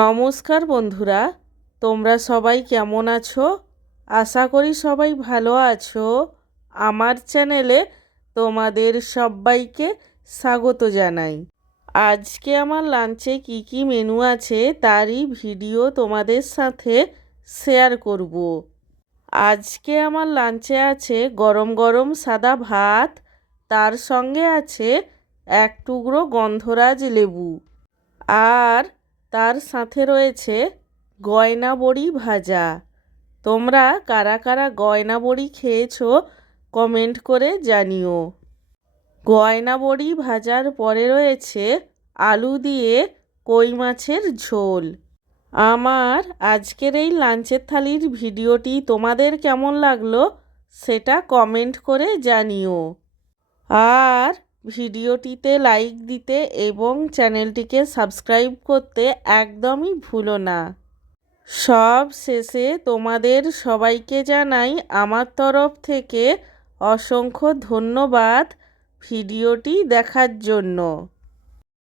নমস্কার বন্ধুরা, তোমরা সবাই কেমন আছো? আশা করি সবাই ভালো আছো। আমার চ্যানেলে তোমাদের সবাইকে স্বাগত জানাই। আজকে আমার লাঞ্চে কি কি মেনু আছে তারই ভিডিও তোমাদের সাথে শেয়ার করব। আজকে আমার লাঞ্চে আছে গরম গরম সাদা ভাত, তার সঙ্গে আছে এক টুকরো গন্ধরাজ লেবু, আর তার সাথে রয়েছে গয়না বড়ি ভাজা। তোমরা কারা কারা গয়না বড়ি খেয়েছো কমেন্ট করে জানিও। গয়না বড়ি ভাজার পরে রয়েছে আলু দিয়ে কই মাছের ঝোল। আমার আজকের এই লাঞ্চের থালির ভিডিওটি তোমাদের কেমন লাগলো সেটা কমেন্ট করে জানিও। আর ভিডিওটিতে লাইক দিতে এবং চ্যানেলটিকে সাবস্ক্রাইব করতে একদমই ভুলো না। সব শেষে তোমাদের সবাইকে জানাই আমার তরফ থেকে অসংখ্য ধন্যবাদ ভিডিওটি দেখার জন্য।